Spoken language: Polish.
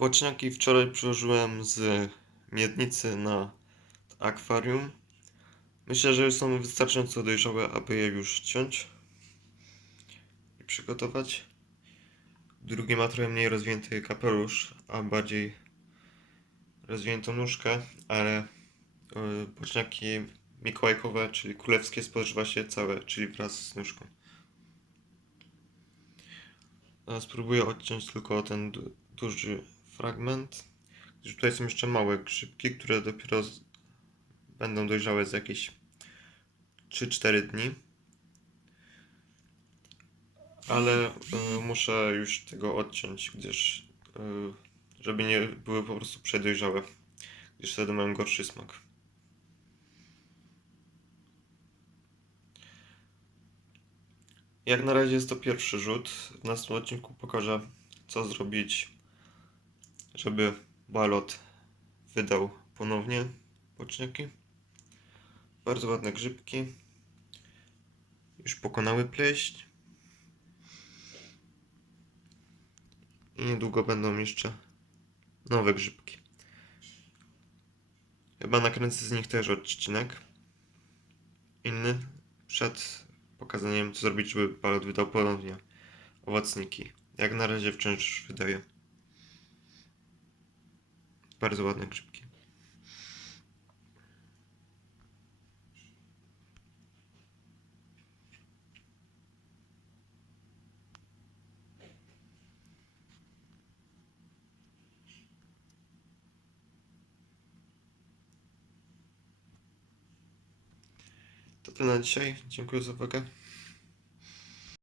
Boczniaki wczoraj przełożyłem z miednicy na akwarium. Myślę, że już są wystarczająco dojrzałe, aby je już ciąć i przygotować. Drugi ma trochę mniej rozwinięty kapelusz, a bardziej rozwiniętą nóżkę, ale boczniaki mikołajkowe, czyli królewskie, spożywa się całe, czyli wraz z nóżką. Spróbuję odciąć tylko ten du- duży fragment. Gdyż tutaj są jeszcze małe grzybki, które dopiero będą dojrzałe za jakieś 3-4 dni. Ale y, muszę już tego odciąć, gdyż y, żeby nie były po prostu przedojrzałe, gdyż wtedy mają gorszy smak. Jak na razie jest to pierwszy rzut. W następnym odcinku pokażę, co zrobić, żeby balot wydał ponownie boczniaki. Bardzo ładne grzybki. Już pokonały pleść. I niedługo będą jeszcze nowe grzybki. Chyba nakręcę z nich też odcinek. Inny przed pokazaniem, co zrobić, żeby balot wydał ponownie owocniki. Jak na razie wciąż wydaje. Bardzo ładne grzybki. To tyle na dzisiaj. Dziękuję za uwagę.